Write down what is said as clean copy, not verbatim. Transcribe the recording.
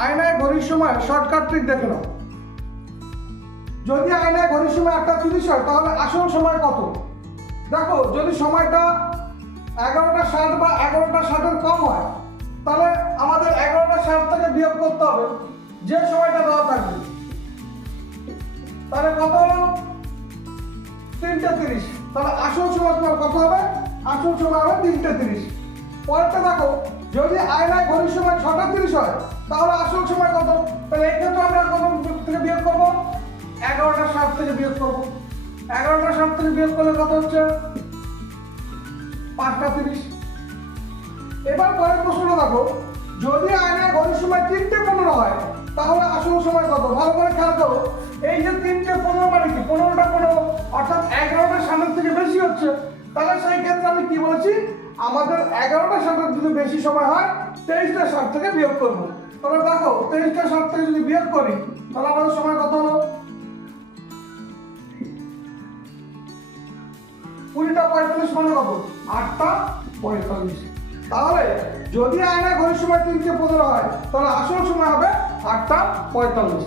আয়নায় ঘড়ির সময় শর্টকাট ট্রিক দেখে নাও। যদি আয়নায় ঘড়ির সময় 8:30 হয় তাহলে আসল সময় কত? দেখো, যদি সময়টা 11:60 বা 11:60 কম হয় তাহলে আমাদের 11:60 থেকে বিয়োগ করতে হবে যে সময়টা দেওয়া থাকবে। তাহলে কত হলো? 3:30। তাহলে আসল সময় তোমার কত হবে? আসল সময় হবে 3:30। পরেরটা দেখো, যদি আয়নায় ঘড়ির সময় 6:30 হয় তাহলে আসল সময় কত? তাহলে এই ক্ষেত্রে আমরা কত থেকে বিয়োগ করবো? 11:60 থেকে বিয়োগ করবো। 11:60 থেকে বিয়োগ করলে কত হচ্ছে? 5:30। এবার পরের প্রশ্নটা দেখো, যদি আয়নায় ঘড়ির সময় 3:15 হয় তাহলে আসল সময় কত? ভালো করে খেয়াল করো। এই যে 3:15 মানে কি? 15টা 15, অর্থাৎ 11টার সামনের থেকে বেশি হচ্ছে। তাহলে সেই ক্ষেত্রে আমি কি বলেছি? আমাদের 11টার সামনের যদি বেশি সময় হয় 23:60 থেকে বিয়োগ করবো। তাহলে দেখো, 23:60 থেকে যদি বিয়োগ করি তাহলে আমাদের সময় কত হলো? 20:45 মানে কত? 8:45। তাহলে যদি আয়নায় ঘড়ির সময় 3:15 হয় তাহলে আসল সময় হবে 8:45।